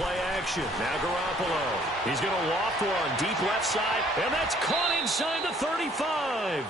play action. Now Garoppolo. He's going to loft one deep left side, and that's caught inside the 35.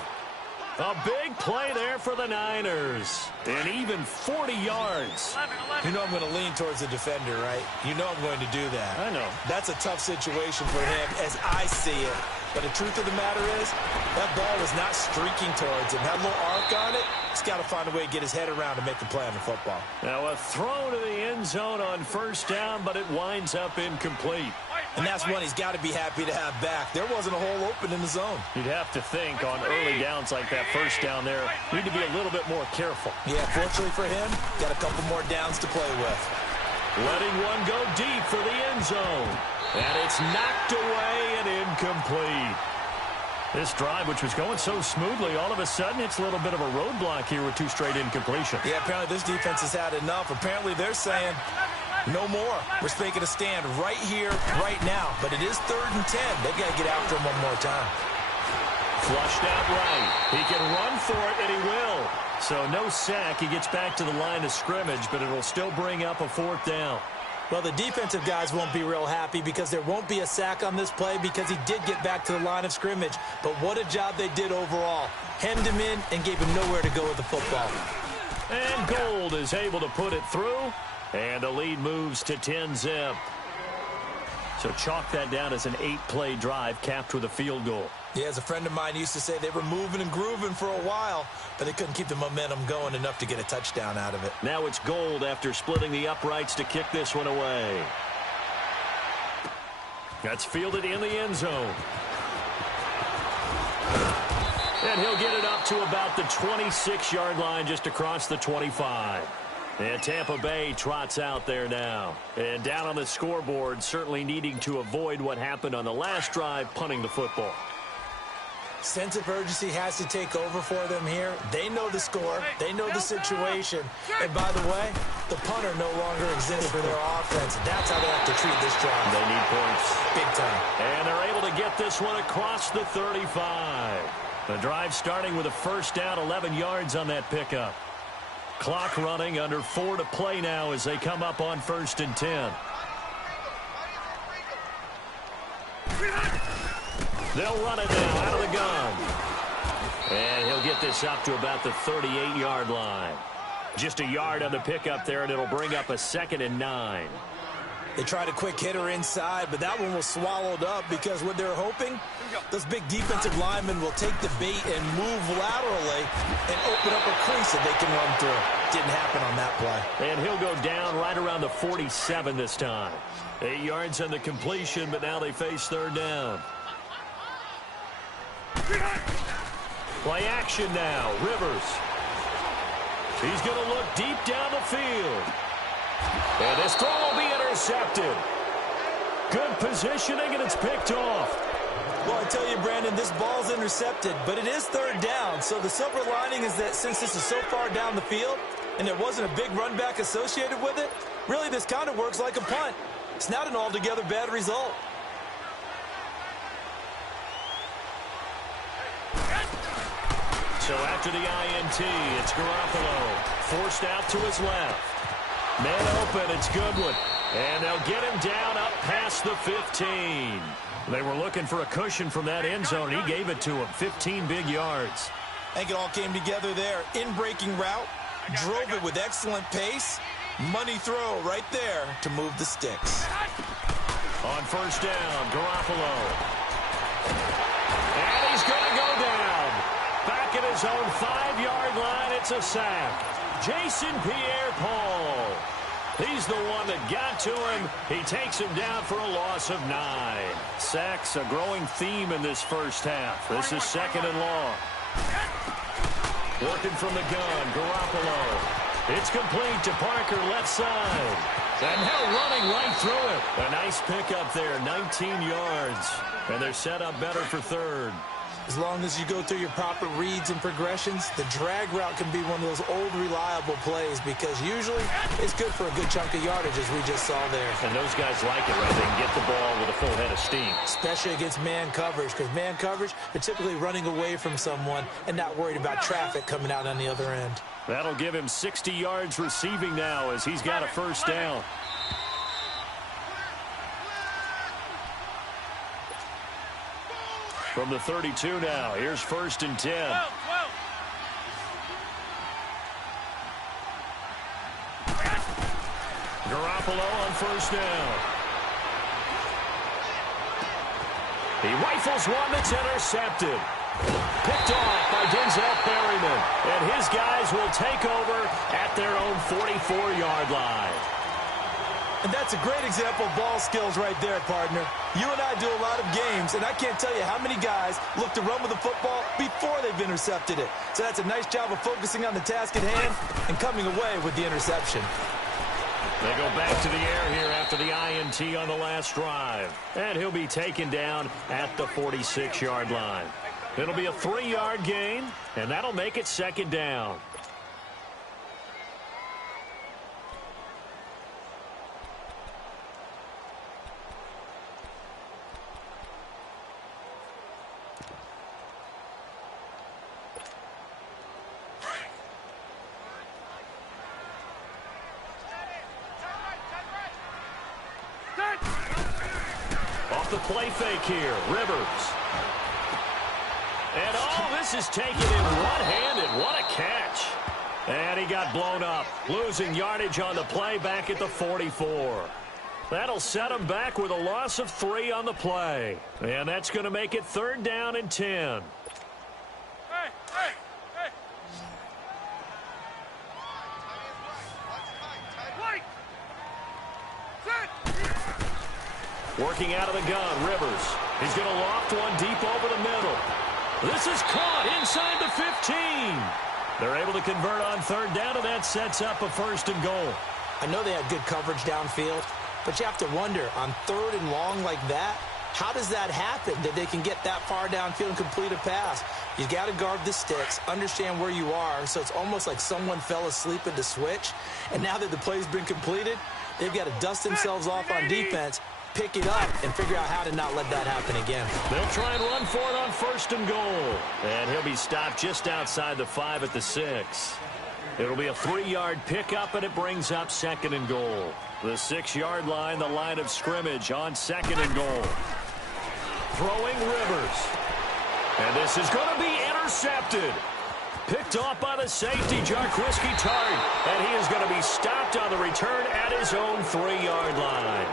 A big play there for the Niners. And even 40 yards. You know I'm going to lean towards the defender, right? You know I'm going to do that. I know. That's a tough situation for him as I see it. But the truth of the matter is, that ball is not streaking towards him. That little arc on it, he's got to find a way to get his head around to make the play on the football. Now a throw to the end zone on first down, but it winds up incomplete. And that's one he's got to be happy to have back. There wasn't a hole open in the zone. You'd have to think on early downs like that first down there, need to be a little bit more careful. Yeah, fortunately for him, got a couple more downs to play with. Letting one go deep for the end zone. And it's knocked away and incomplete. This drive, which was going so smoothly, all of a sudden it's a little bit of a roadblock here with two straight incompletions. Yeah, apparently this defense has had enough. Apparently they're saying no more. We're making a stand right here, right now. But it is 3rd and 10. They've got to get after him one more time. Flushed out right. He can run for it, and he will. So no sack. He gets back to the line of scrimmage, but it'll still bring up a 4th down. Well, the defensive guys won't be real happy because there won't be a sack on this play because he did get back to the line of scrimmage. But what a job they did overall. Hemmed him in and gave him nowhere to go with the football. And Gold is able to put it through, and the lead moves to 10-zip. So chalk that down as an 8-play drive capped with a field goal. Yeah, as a friend of mine used to say, they were moving and grooving for a while, but they couldn't keep the momentum going enough to get a touchdown out of it. Now it's Gold after splitting the uprights to kick this one away. That's fielded in the end zone. And he'll get it up to about the 26-yard line just across the 25. And Tampa Bay trots out there now. And down on the scoreboard, certainly needing to avoid what happened on the last drive, punting the football. Sense of urgency has to take over for them here. They know the score. They know the situation. And by the way, the punter no longer exists for their offense. That's how they have to treat this drive. They need points. Big time. And they're able to get this one across the 35. The drive starting with a first down, 11 yards on that pickup. Clock running, under 4 to play now as they come up on 1st and 10. They'll run it now out of the gun. And he'll get this up to about the 38-yard line. Just a yard on the pickup there, and it'll bring up a 2nd and 9. They tried a quick hitter inside, but that one was swallowed up because what they're hoping, those big defensive linemen will take the bait and move laterally and open up a crease that they can run through. Didn't happen on that play. And he'll go down right around the 47 this time. 8 yards on the completion, but now they face 3rd down. Play action now. Rivers. He's going to look deep down the field. And this throw will be intercepted. Good positioning, and it's picked off. Well, I tell you, Brandon, this ball's intercepted, but it is 3rd down. So the silver lining is that since this is so far down the field and there wasn't a big run back associated with it, really this kind of works like a punt. It's not an altogether bad result. So after the INT, it's Garoppolo. Forced out to his left. Man open, it's Goodwin. And they'll get him down up past the 15. They were looking for a cushion from that end zone. He gave it to him. 15 big yards. I think it all came together there. In-breaking route. Drove it with excellent pace. Money throw right there to move the sticks. On first down, Garoppolo. And he's going to go down. Back at his own 5-yard line, it's a sack. Jason Pierre-Paul. He's the one that got to him. He takes him down for a loss of 9. Sacks, a growing theme in this first half. This is 2nd and long. Working from the gun, Garoppolo. It's complete to Parker, left side. And now running right through it. A nice pickup there, 19 yards. And they're set up better for 3rd. As long as you go through your proper reads and progressions, the drag route can be one of those old reliable plays because usually it's good for a good chunk of yardage as we just saw there. And those guys like it, right? They can get the ball with a full head of steam. Especially against man coverage because man coverage, they're typically running away from someone and not worried about traffic coming out on the other end. That'll give him 60 yards receiving now as he's got a first down. From the 32 now, here's 1st and 10. Garoppolo on 1st down. He rifles one that's intercepted. Picked off by Denzel Perryman. And his guys will take over at their own 44-yard line. And that's a great example of ball skills right there, partner. You and I do a lot of games, and I can't tell you how many guys look to run with the football before they've intercepted it. So that's a nice job of focusing on the task at hand and coming away with the interception. They go back to the air here after the INT on the last drive. And he'll be taken down at the 46-yard line. It'll be a 3-yard gain, and that'll make it 2nd down. Off the play fake here, Rivers. And this is taken in one-handed. What a catch. And he got blown up, losing yardage on the play back at the 44. That'll set him back with a loss of 3 on the play. And that's going to make it 3rd down and 10. Working out of the gun, Rivers. He's going to loft one deep over the middle. This is caught inside the 15. They're able to convert on 3rd down, and that sets up a 1st and goal. I know they had good coverage downfield, but you have to wonder, on 3rd and long like that, how does that happen, that they can get that far downfield and complete a pass? You got to guard the sticks, understand where you are, so it's almost like someone fell asleep at the switch, and now that the play's been completed, they've got to dust themselves off on defense, pick it up, and figure out how to not let that happen again. They'll try and run for it on 1st and goal. And he'll be stopped just outside the 5 at the 6. It'll be a 3-yard pickup, and it brings up 2nd and goal. The 6-yard line, the line of scrimmage on 2nd and goal. Throwing Rivers. And this is going to be intercepted. Picked off by the safety, Jarquiski Tartt. And he is going to be stopped on the return at his own 3-yard line.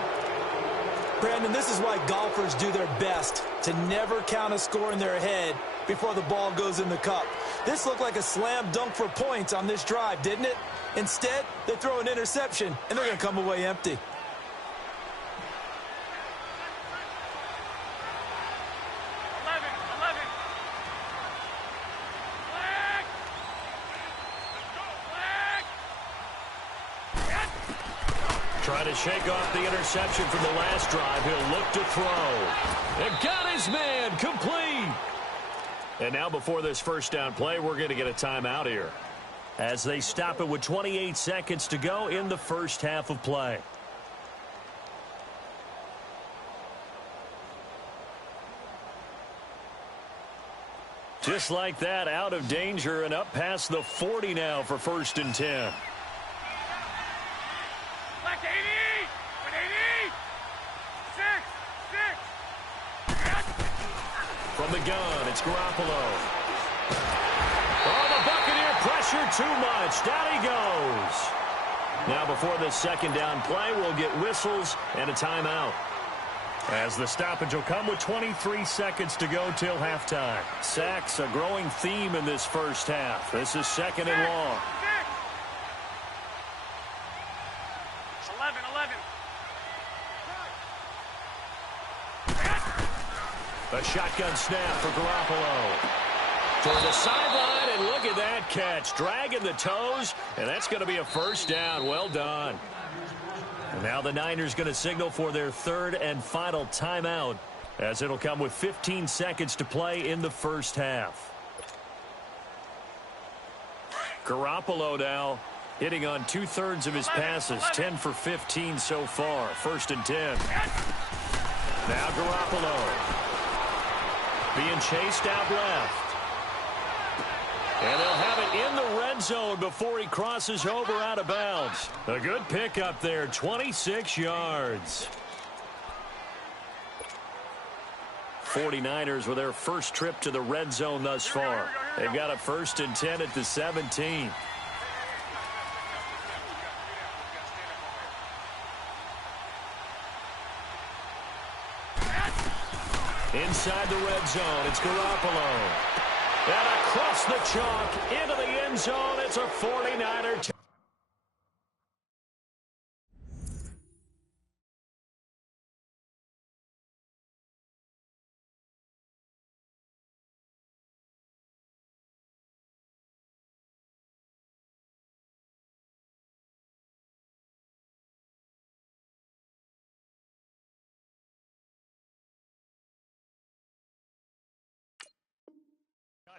Brandon, this is why golfers do their best to never count a score in their head before the ball goes in the cup. This looked like a slam dunk for points on this drive, didn't it? Instead, they throw an interception, and they're going to come away empty. Trying to shake off the interception from the last drive. He'll look to throw. And got his man complete. And now before this 1st down play, we're going to get a timeout here, as they stop it with 28 seconds to go in the 1st half of play. Just like that, out of danger and up past the 40 now for 1st and 10. From the gun, it's Garoppolo. Oh, the Buccaneer pressure too much. Down he goes. Now before this 2nd down play, we'll get whistles and a timeout, as the stoppage will come with 23 seconds to go till halftime. Sacks, a growing theme in this 1st half. This is 2nd and long. 11. A shotgun snap for Garoppolo. Toward the sideline, and look at that catch. Dragging the toes, and that's going to be a 1st down. Well done. And now the Niners going to signal for their 3rd and final timeout, as it'll come with 15 seconds to play in the 1st half. Garoppolo now hitting on 2/3 of his passes, 10 for 15 so far. 1st and 10. Now Garoppolo being chased out left. And they'll have it in the red zone before he crosses over out of bounds. A good pickup there, 26 yards. 49ers with their first trip to the red zone thus far. They've got a 1st and 10 at the 17. Inside the red zone, it's Garoppolo. And across the chalk, into the end zone, it's a 49er.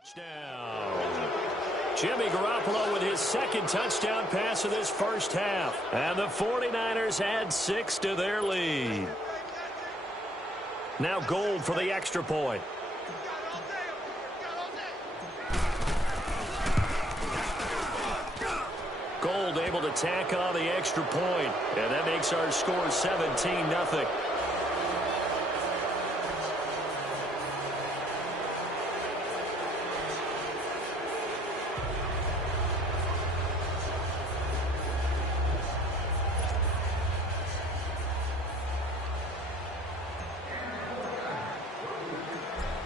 Touchdown. Jimmy Garoppolo with his 2nd touchdown pass of this first half. And the 49ers add 6 to their lead. Now Gold for the extra point. Gold able to tack on the extra point. And that makes our score 17-0.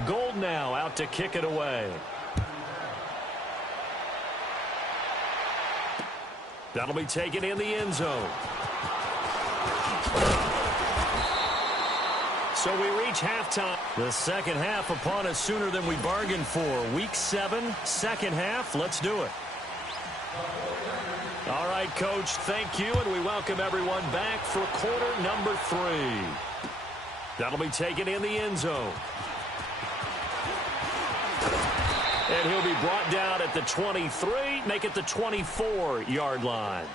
Gold now out to kick it away. That'll be taken in the end zone. So we reach halftime. The second half upon us sooner than we bargained for. Week 7, second half. Let's do it. All right, Coach, thank you, and we welcome everyone back for quarter number 3. That'll be taken in the end zone. And he'll be brought down at the 23, make it the 24-yard line.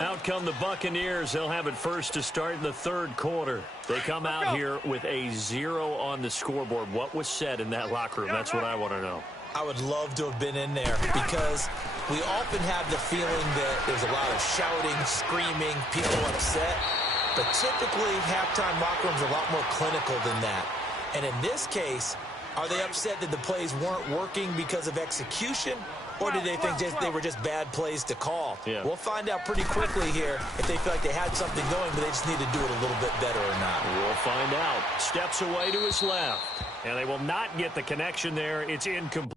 Out come the Buccaneers. They'll have it first to start in the 3rd quarter. They come out here with a 0 on the scoreboard. What was said in that locker room? That's what I want to know. I would love to have been in there because we often have the feeling that there's a lot of shouting, screaming, people upset. But typically, halftime locker rooms are a lot more clinical than that. And in this case, are they upset that the plays weren't working because of execution, or did they think they were just bad plays to call? Yeah. We'll find out pretty quickly here if they feel like they had something going, but they just need to do it a little bit better or not. We'll find out. Steps away to his left, and they will not get the connection there. It's incomplete.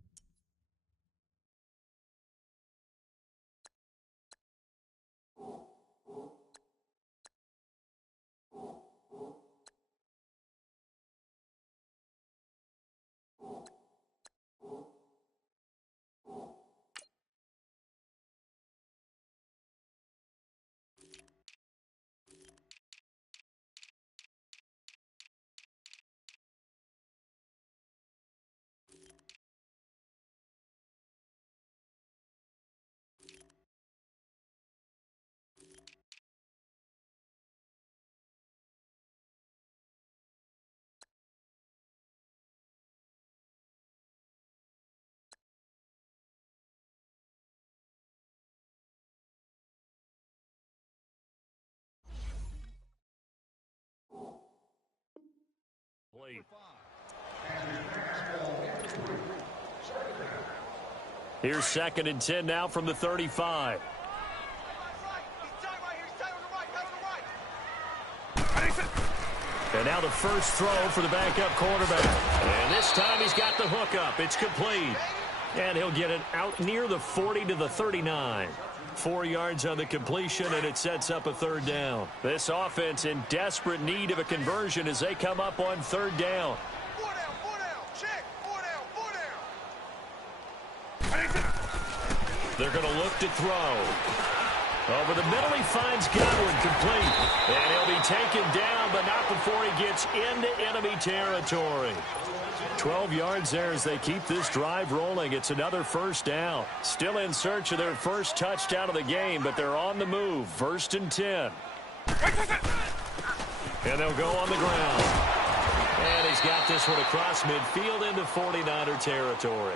Here's 2nd and 10 now from the 35. And now the first throw for the backup quarterback. And this time he's got the hook up. It's complete. And he'll get it out near the 40 to the 39. 4 yards on the completion, and it sets up a 3rd down. This offense in desperate need of a conversion as they come up on 3rd down. They're going to look to throw. Over the middle, he finds Godwin complete. And he'll be taken down, but not before he gets into enemy territory. 12 yards there as they keep this drive rolling. It's another 1st down. Still in search of their first touchdown of the game, but they're on the move. 1st and 10. And they'll go on the ground. And he's got this one across midfield into 49er territory.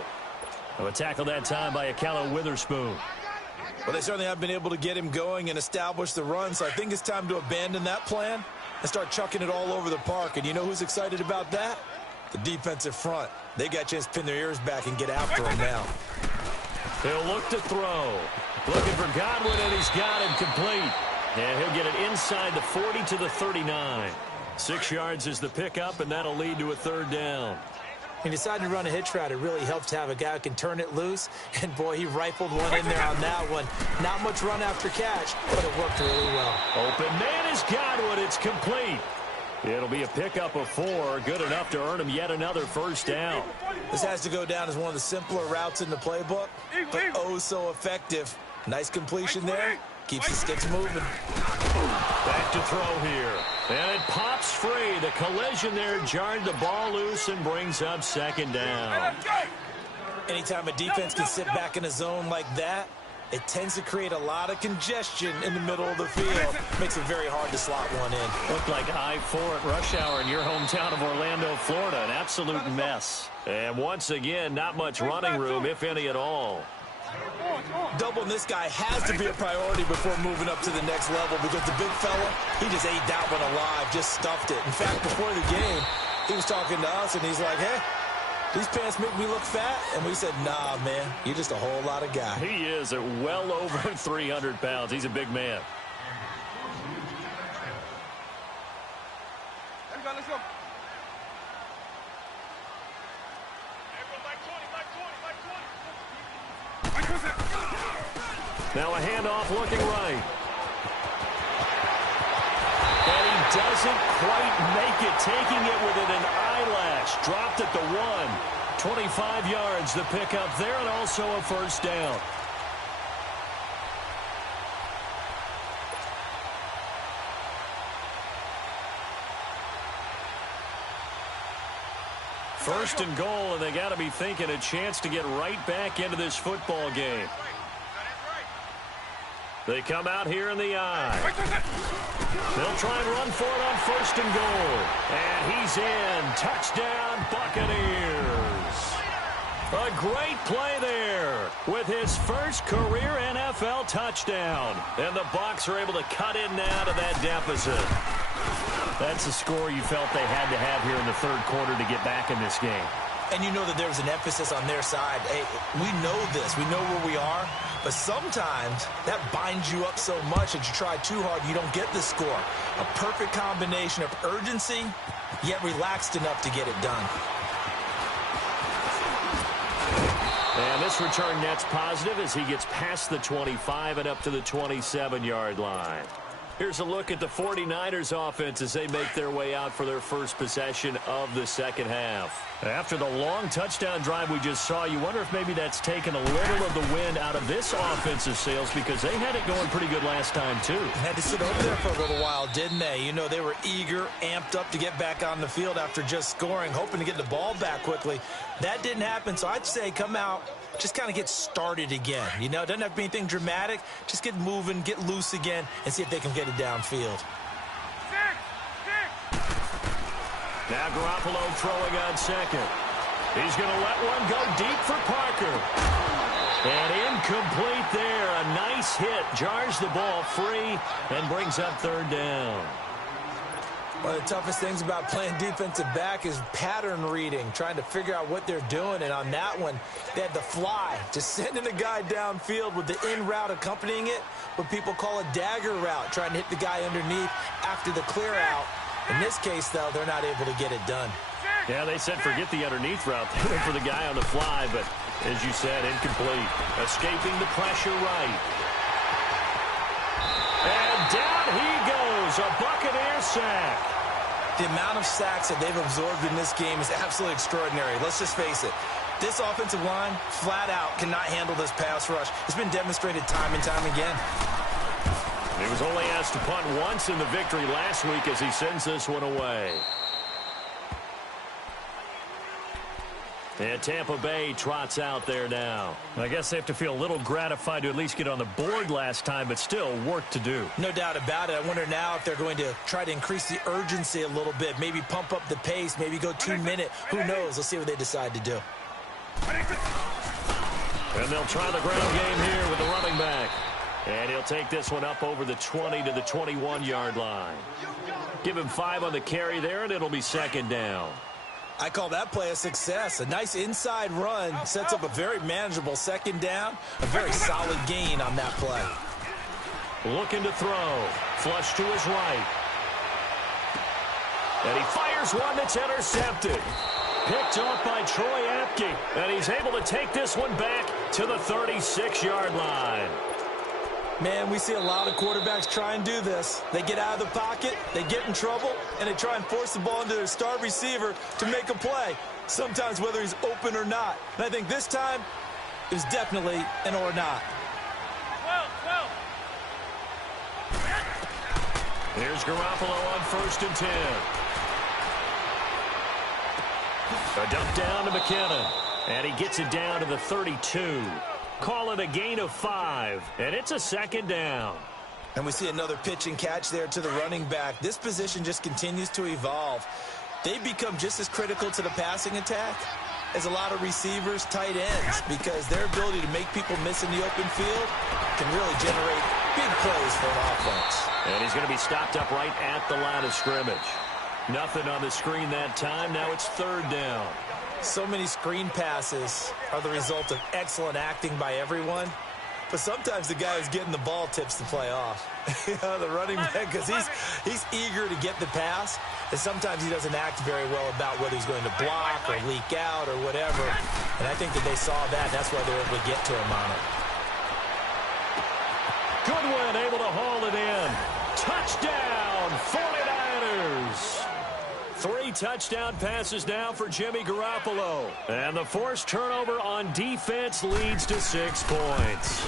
A tackle that time by Akala Witherspoon. Well, they certainly have been able to get him going and establish the run, so I think it's time to abandon that plan and start chucking it all over the park. And you know who's excited about that? The defensive front, they got a chance to pin their ears back and get after him now. He'll look to throw. Looking for Godwin, and he's got it complete. And he'll get it inside the 40 to the 39. 6 yards is the pickup, and that'll lead to a third down. He decided to run a hitch route. It really helps to have a guy who can turn it loose. And, boy, he rifled one in there on that one. Not much run after catch, but it worked really well. Open man is Godwin. It's complete. It'll be a pickup of 4, good enough to earn him yet another first down. This has to go down as one of the simpler routes in the playbook, but oh so effective. Nice completion there. Keeps the sticks moving. Back to throw here. And it pops free. The collision there jarred the ball loose and brings up second down. Anytime a defense can sit back in a zone like that, it tends to create a lot of congestion in the middle of the field. Makes it very hard to slot one in. Looked like I-4 at rush hour in your hometown of Orlando, Florida. An absolute mess. And once again, not much running room, if any at all. Doubling this guy has to be a priority before moving up to the next level because the big fella, he just ate that one alive, just stuffed it. In fact, before the game, he was talking to us, and he's like, hey, these pants make me look fat? And we said, nah, man, you're just a whole lot of guy. He is at well over 300 pounds. He's a big man. Let's go. Now a handoff looking right. And he doesn't quite make it, taking it within an eyelash. Dropped at the 1. 25 yards, the pickup there, and also a first down. First and goal, and they got to be thinking a chance to get right back into this football game. They come out here in the eye. They'll try and run for it on first and goal. And he's in. Touchdown, Buccaneers. A great play there with his first career NFL touchdown. And the Bucs are able to cut in now to that deficit. That's the score you felt they had to have here in the third quarter to get back in this game. And you know that there's an emphasis on their side. Hey, we know this. We know where we are. But sometimes that binds you up so much that you try too hard, you don't get the score. A perfect combination of urgency, yet relaxed enough to get it done. And this return net's positive as he gets past the 25 and up to the 27-yard line. Here's a look at the 49ers offense as they make their way out for their first possession of the second half. After the long touchdown drive we just saw, you wonder if maybe that's taken a little of the wind out of this offensive sails because they had it going pretty good last time too. Had to sit over there for a little while, didn't they? You know, they were eager, amped up to get back on the field after just scoring, hoping to get the ball back quickly. That didn't happen, so I'd say come out, just kind of get started again. You know, it doesn't have to be anything dramatic. Just get moving, get loose again, and see if they can get it downfield. Now Garoppolo throwing on second. He's going to let one go deep for Parker. And incomplete there. A nice hit. Jars the ball free and brings up third down. One of the toughest things about playing defensive back is pattern reading, trying to figure out what they're doing. And on that one, they had the fly, just sending a guy downfield with the in route accompanying it, what people call a dagger route, trying to hit the guy underneath after the clear out. In this case, though, they're not able to get it done. Yeah, they said forget the underneath route. They went for the guy on the fly, but as you said, incomplete. Escaping the pressure right. And down he goes, a Buccaneer sack. The amount of sacks that they've absorbed in this game is absolutely extraordinary. Let's just face it. This offensive line, flat out, cannot handle this pass rush. It's been demonstrated time and time again. He was only asked to punt once in the victory last week as he sends this one away. And Tampa Bay trots out there now. I guess they have to feel a little gratified to at least get on the board last time, but still work to do. No doubt about it. I wonder now if they're going to try to increase the urgency a little bit, maybe pump up the pace, maybe go 2 minute. Who knows? Let's see what they decide to do. And they'll try the ground game here with the running back. And he'll take this one up over the 20 to the 21-yard line. Give him 5 on the carry there, and it'll be second down. I call that play a success. A nice inside run sets up a very manageable second down. A very solid gain on that play. Looking to throw. Flush to his right. And he fires one that's intercepted. Picked off by Troy Apke. And he's able to take this one back to the 36-yard line. Man, we see a lot of quarterbacks try and do this. They get out of the pocket, they get in trouble, and they try and force the ball into their star receiver to make a play, sometimes whether he's open or not. And I think this time, it was definitely an or not. Here's Garoppolo on 1st and 10. A dump down to McKinnon. And he gets it down to the 32. Call it a gain of 5. And it's a second down. And we see another pitch and catch there to the running back. This position just continues to evolve. They've become just as critical to the passing attack as a lot of receivers, tight ends, because their ability to make people miss in the open field can really generate big plays for an offense. And he's going to be stopped up right at the line of scrimmage. Nothing on the screen that time. Now it's 3rd down. So many screen passes are the result of excellent acting by everyone. But sometimes the guy who's getting the ball tips the play off. The running back, because he's eager to get the pass. And sometimes he doesn't act very well about whether he's going to block or leak out or whatever. And I think that they saw that, and that's why they were able to get to him on it. Goodwin able to haul it in. Touchdown, 49ers. 3 touchdown passes now for Jimmy Garoppolo. And the forced turnover on defense leads to 6 points.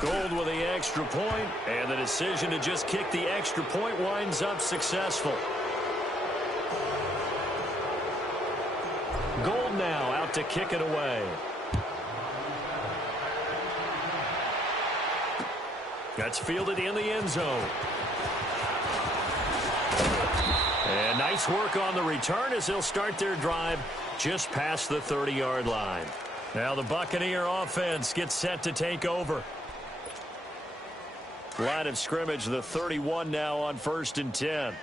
Gould with the extra point, and the decision to just kick the extra point winds up successful. Gould now out to kick it away. That's fielded in the end zone. And nice work on the return as they'll start their drive just past the 30-yard line. Now the Buccaneer offense gets set to take over. Line of scrimmage, the 31 now on 1st and 10.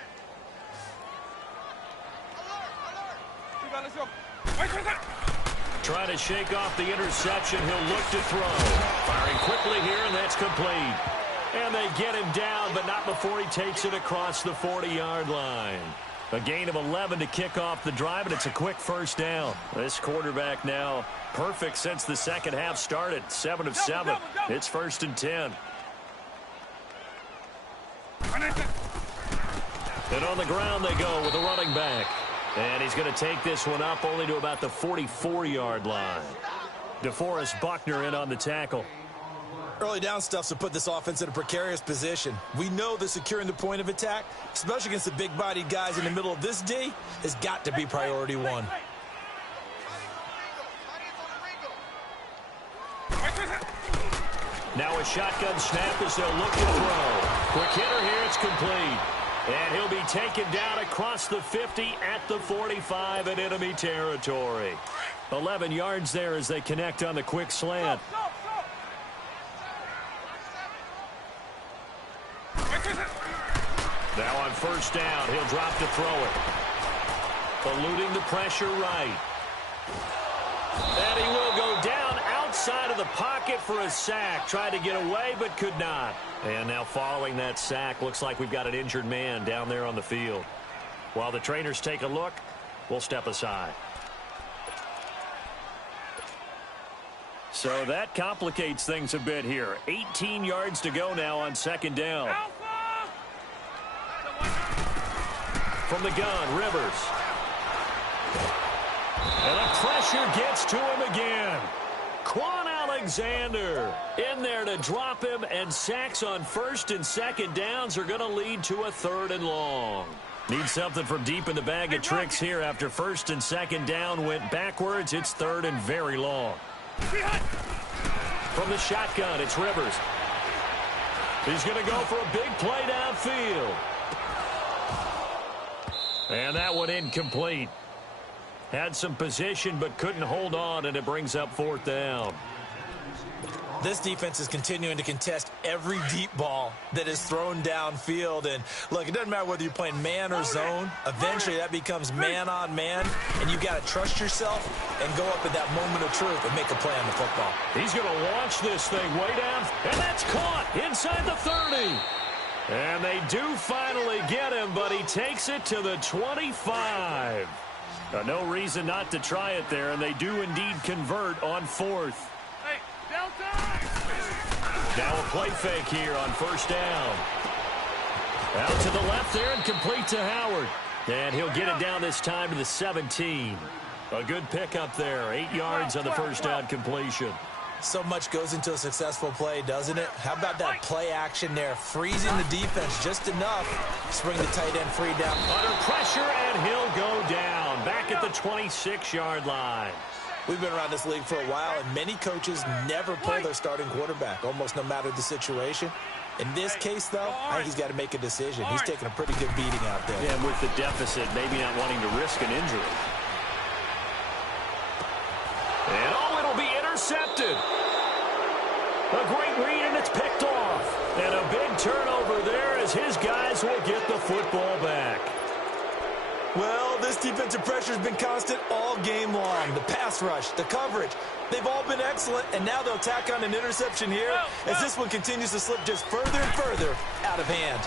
Trying to shake off the interception. He'll look to throw. Firing quickly here, and that's complete. And they get him down, but not before he takes it across the 40-yard line. A gain of 11 to kick off the drive, and it's a quick 1st down. This quarterback now perfect since the second half started. 7 of 7. It's 1st and 10. And on the ground they go with the running back. And he's going to take this one up only to about the 44-yard line. DeForest Buckner in on the tackle. Early down stuff to put this offense in a precarious position. We know that securing the point of attack, especially against the big-bodied guys in the middle of this D, has got to be priority 1. Now a shotgun snap as they'll look to throw. Quick hitter here, it's complete. And he'll be taken down across the 50 at the 45 in enemy territory. 11 yards there as they connect on the quick slant. Now on 1st down, he'll drop to throw it. Eluding the pressure right. And he will go down outside of the pocket for a sack. Tried to get away, but could not. And now following that sack, looks like we've got an injured man down there on the field. While the trainers take a look, we'll step aside. So that complicates things a bit here. 18 yards to go now on 2nd down. From the gun, Rivers. And the pressure gets to him again. Quan Alexander in there to drop him, and sacks on 1st and 2nd downs are going to lead to a 3rd and long. Need something from deep in the bag of tricks here after 1st and 2nd down went backwards. It's 3rd and very long. From the shotgun, it's Rivers. He's going to go for a big play downfield. And that one incomplete. Had some position but couldn't hold on, and it brings up 4th down. This defense is continuing to contest every deep ball that is thrown downfield. And, look, it doesn't matter whether you're playing man or zone. Eventually, that becomes man-on-man, and you've got to trust yourself and go up at that moment of truth and make a play on the football. He's going to launch this thing way down, and that's caught inside the 30. And they do finally get him, but he takes it to the 25. No reason not to try it there, and they do indeed convert on 4th. Now a play fake here on 1st down. Out to the left there and complete to Howard. And he'll get it down this time to the 17. A good pickup there. 8 yards on the 1st down completion. So much goes into a successful play, doesn't it? How about that play action there? Freezing the defense just enough to bring the tight end free down. Under pressure, and he'll go down. Back at the 26-yard line. We've been around this league for a while, and many coaches never pull their starting quarterback, almost no matter the situation. In this case, though, I think he's got to make a decision. He's taking a pretty good beating out there. Yeah, and with the deficit, maybe not wanting to risk an injury. And, it'll be intercepted. A great read, and it's picked off. And a big turnover there as his guys will get the football back. Well, this defensive pressure has been constant all game long. The pass rush, the coverage, they've all been excellent, and now they'll tack on an interception here as this one continues to slip just further and further out of hand.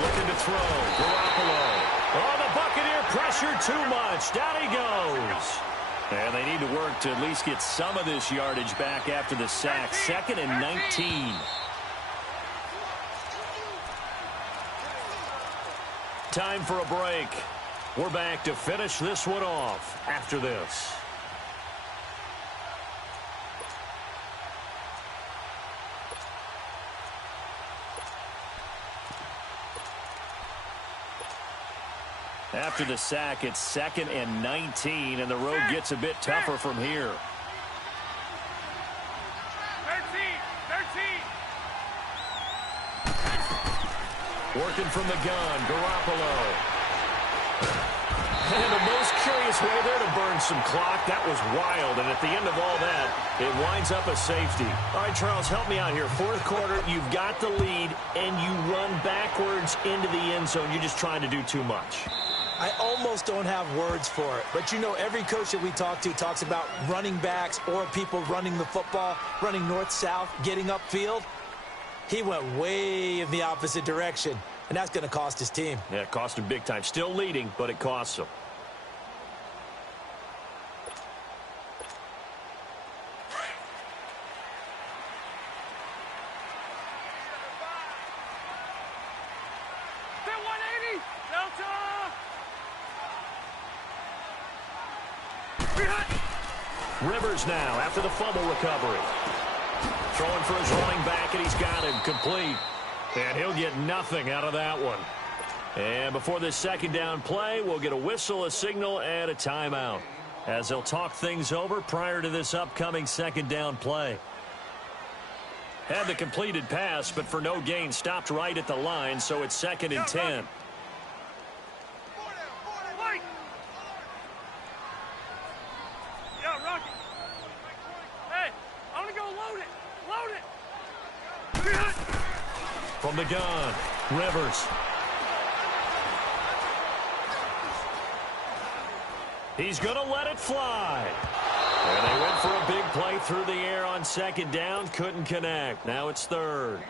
Looking to throw. Garoppolo. Oh, the Buccaneer pressure too much. Down he goes. And they need to work to at least get some of this yardage back after the sack. 2nd and 19. Time for a break. We're back to finish this one off after this. After the sack, it's 2nd and 19, and the road gets a bit tougher from here. 13. Working from the gun, Garoppolo. And the most curious way there to burn some clock. That was wild, and at the end of all that, it winds up a safety. All right, Charles, help me out here. 4th quarter, you've got the lead, and you run backwards into the end zone. You're just trying to do too much. I almost don't have words for it, but you know every coach that we talk to talks about running backs or people running the football, running north-south, getting upfield. He went way in the opposite direction, and that's going to cost his team. Yeah, it cost him big time. Still leading, but it costs him. Rivers now after the fumble recovery. Throwing for his running back, and he's got him complete. And he'll get nothing out of that one. And before this 2nd down play, we'll get a whistle, a signal, and a timeout, as they'll talk things over prior to this upcoming 2nd down play. Had the completed pass, but for no gain, stopped right at the line, so it's 2nd and 10. From the gun, Rivers. He's going to let it fly. And they went for a big play through the air on 2nd down. Couldn't connect. Now it's 3rd.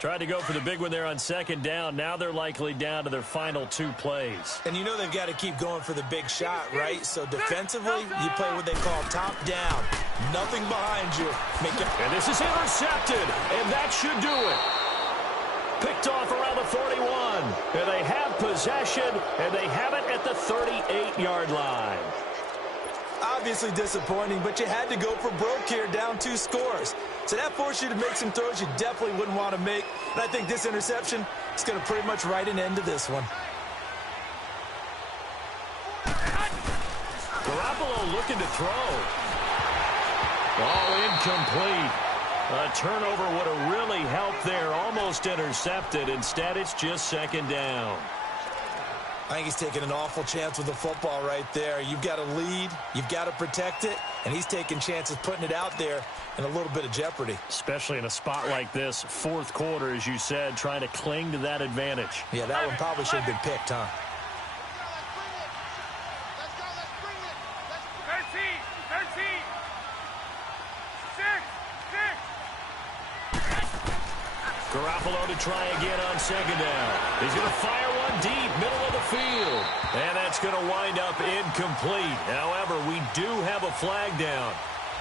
Tried to go for the big one there on 2nd down. Now they're likely down to their final 2 plays. And you know they've got to keep going for the big shot, right? So defensively, you play what they call top down. Nothing behind you. And this is intercepted, and that should do it. Picked off around the 41. And they have possession, and they have it at the 38-yard line. Obviously disappointing, but you had to go for broke here, down 2 scores. So that forced you to make some throws you definitely wouldn't want to make. And I think this interception is going to pretty much write an end to this one. Garoppolo looking to throw. Oh, incomplete. A turnover would have really helped there. Almost intercepted. Instead, it's just 2nd down. I think he's taking an awful chance with the football right there. You've got to lead, you've got to protect it, and he's taking chances putting it out there in a little bit of jeopardy. Especially in a spot like this, fourth quarter, as you said, trying to cling to that advantage. Yeah, that one probably should have been picked, huh? Garoppolo to try again on second down. He's going to fire one deep, middle of the field. And that's going to wind up incomplete. However, we do have a flag down.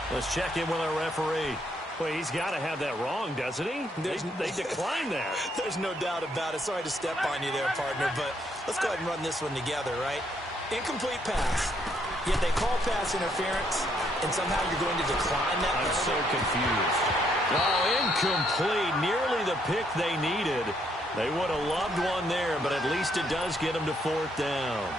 Let's check in with our referee. Well, he's got to have that wrong, doesn't he? They declined that. There's no doubt about it. Sorry to step on you there, partner, but let's go ahead and run this one together, right? Incomplete pass. Yet they call pass interference, and somehow you're going to decline that. I'm so confused. Oh, incomplete. Nearly the pick they needed. They would have loved one there, but at least it does get them to fourth down.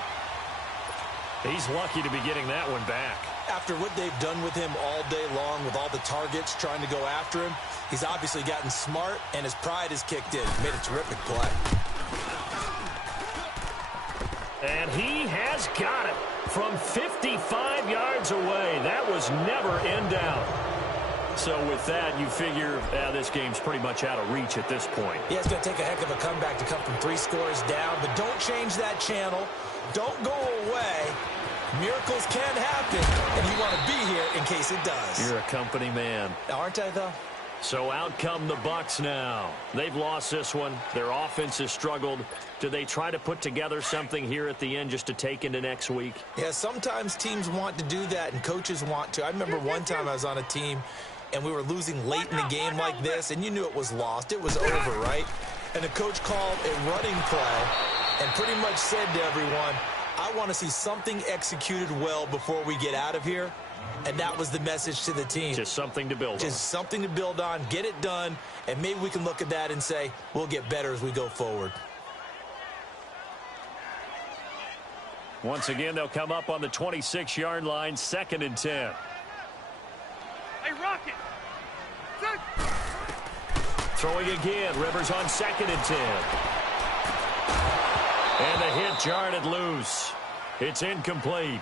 He's lucky to be getting that one back. After what they've done with him all day long, with all the targets trying to go after him, he's obviously gotten smart, and his pride has kicked in. He made a terrific play. And he has got it from 55 yards away. That was never in doubt. So with that, you figure this game's pretty much out of reach at this point. Yeah, it's going to take a heck of a comeback to come from 3 scores down, but don't change that channel. Don't go away. Miracles can happen, and you want to be here in case it does. You're a company man. Aren't I, though? So out come the Bucs now. They've lost this one. Their offense has struggled. Do they try to put together something here at the end just to take into next week? Yeah, sometimes teams want to do that, and coaches want to. I remember one time I was on a team, and we were losing late in the game like this, and you knew it was lost. It was over, right? And the coach called a running play and pretty much said to everyone, I want to see something executed well before we get out of here. And that was the message to the team. Just something to build on. Just something to build on, get it done, and maybe we can look at that and say, we'll get better as we go forward. Once again, they'll come up on the 26-yard line, 2nd and 10. Hey, Rocket! Throwing again, Rivers on 2nd and 10. And the hit jarred it loose. It's incomplete.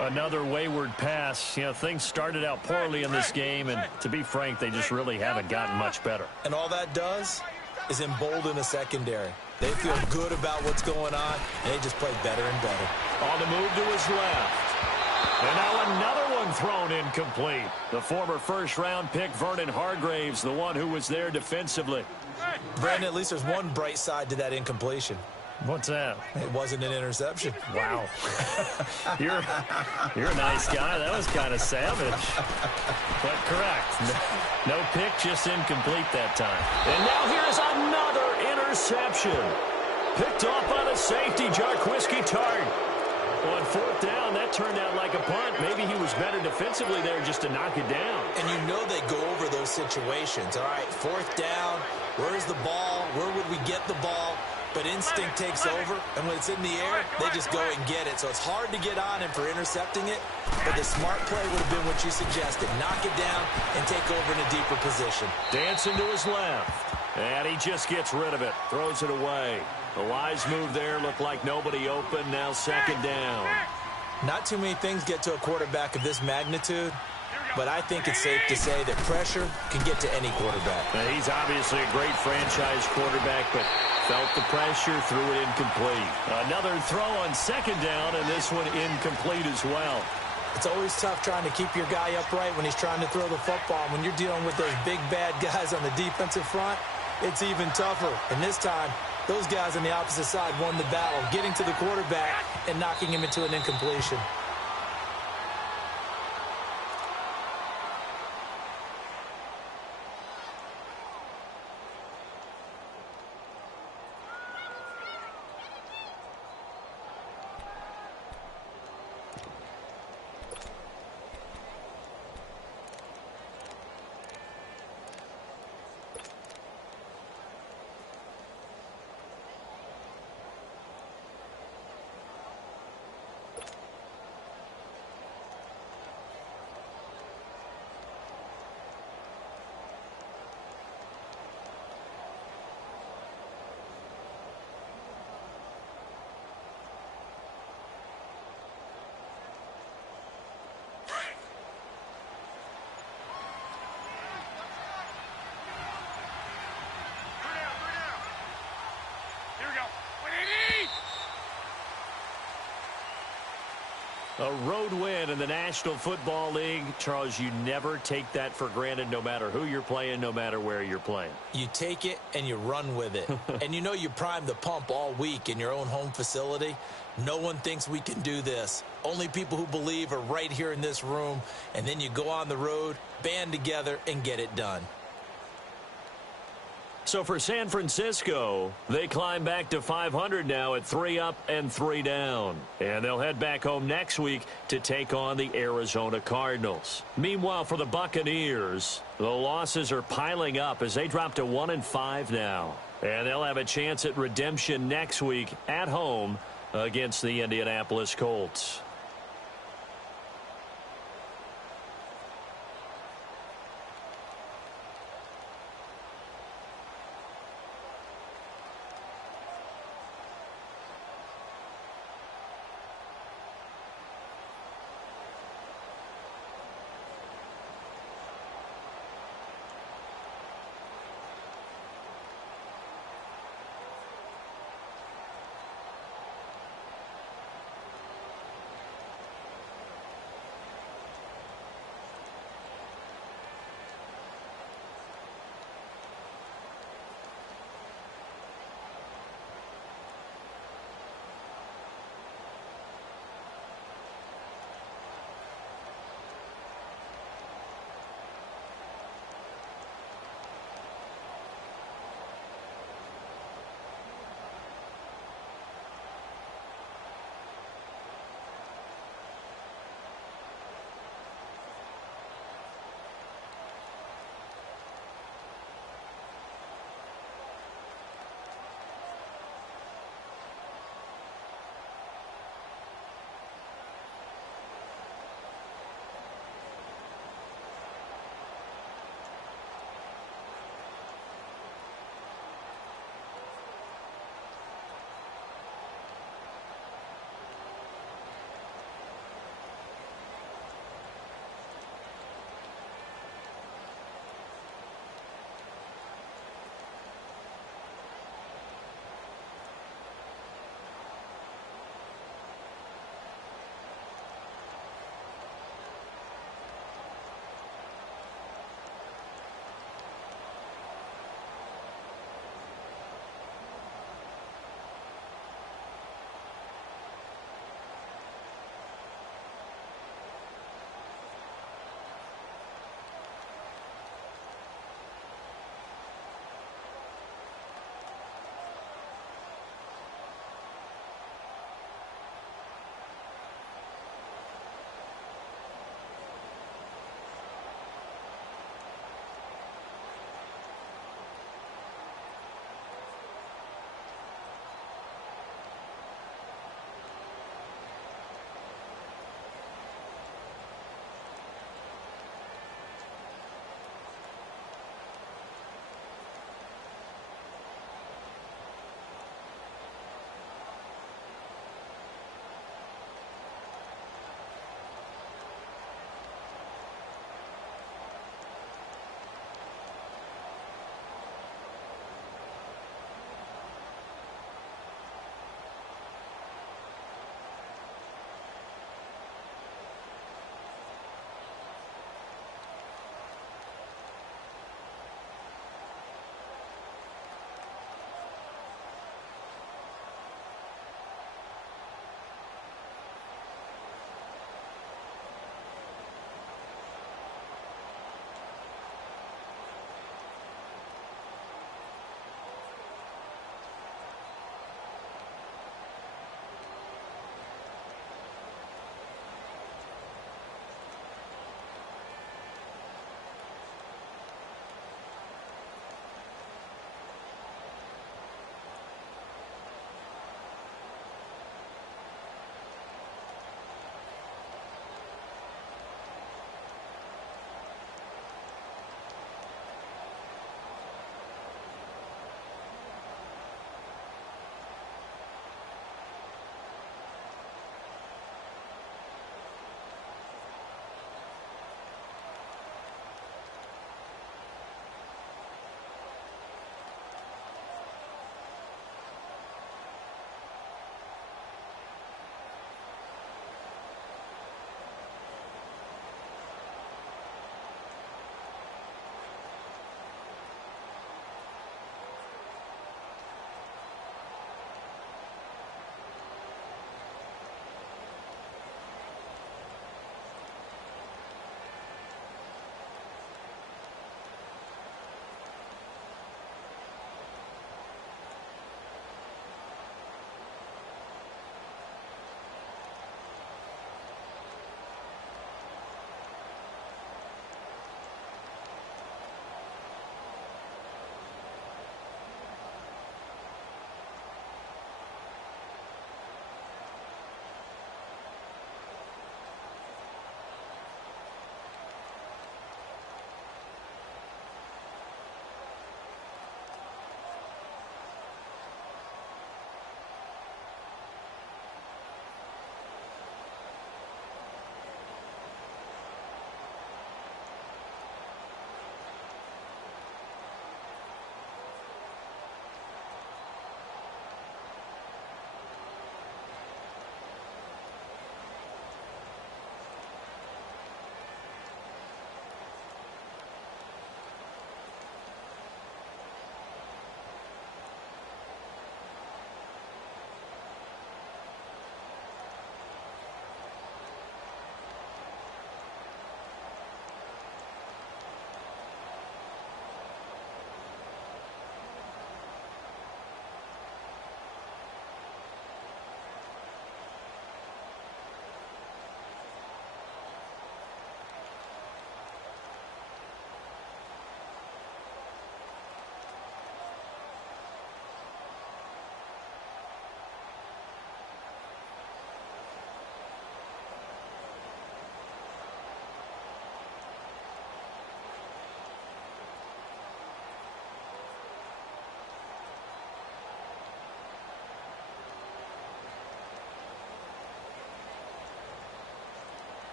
Another wayward pass. You know, things started out poorly in this game, and to be frank, they just really haven't gotten much better. And all that does is embolden a secondary. They feel good about what's going on, and they just play better and better. On the move to his left. And now another one thrown incomplete. The former first-round pick, Vernon Hargraves, the one who was there defensively. Brandon, at least there's one bright side to that incompletion. What's that? It wasn't an interception. Wow. You're a nice guy. That was kind of savage. But correct. No pick, just incomplete that time. And now here's another interception. Picked off by the safety, Jarquiski Tart. On 4th down, that turned out like a punt. Maybe he was better defensively there just to knock it down. And you know they go over those situations. All right, 4th down, where's the ball? Where would we get the ball? But instinct takes over, and when it's in the air, they just go and get it. So it's hard to get on him for intercepting it, but the smart play would have been what you suggested. Knock it down and take over in a deeper position. Dancing to his left, and he just gets rid of it, throws it away. The wise move there, looked like nobody open, now 2nd down. Not too many things get to a quarterback of this magnitude, but I think it's safe to say that pressure can get to any quarterback. Now, he's obviously a great franchise quarterback, but felt the pressure, threw it incomplete. Another throw on 2nd down, and this one incomplete as well. It's always tough trying to keep your guy upright when he's trying to throw the football. When you're dealing with those big, bad guys on the defensive front, it's even tougher. And this time, those guys on the opposite side won the battle, getting to the quarterback and knocking him into an incompletion. A road win in the National Football League. Charles, you never take that for granted no matter who you're playing, no matter where you're playing. You take it and you run with it. And you know you primed the pump all week in your own home facility. No one thinks we can do this. Only people who believe are right here in this room. And then you go on the road, band together, and get it done. So for San Francisco, they climb back to 500 now at 3 up and 3 down. And they'll head back home next week to take on the Arizona Cardinals. Meanwhile, for the Buccaneers, the losses are piling up as they drop to 1-5 now. And they'll have a chance at redemption next week at home against the Indianapolis Colts.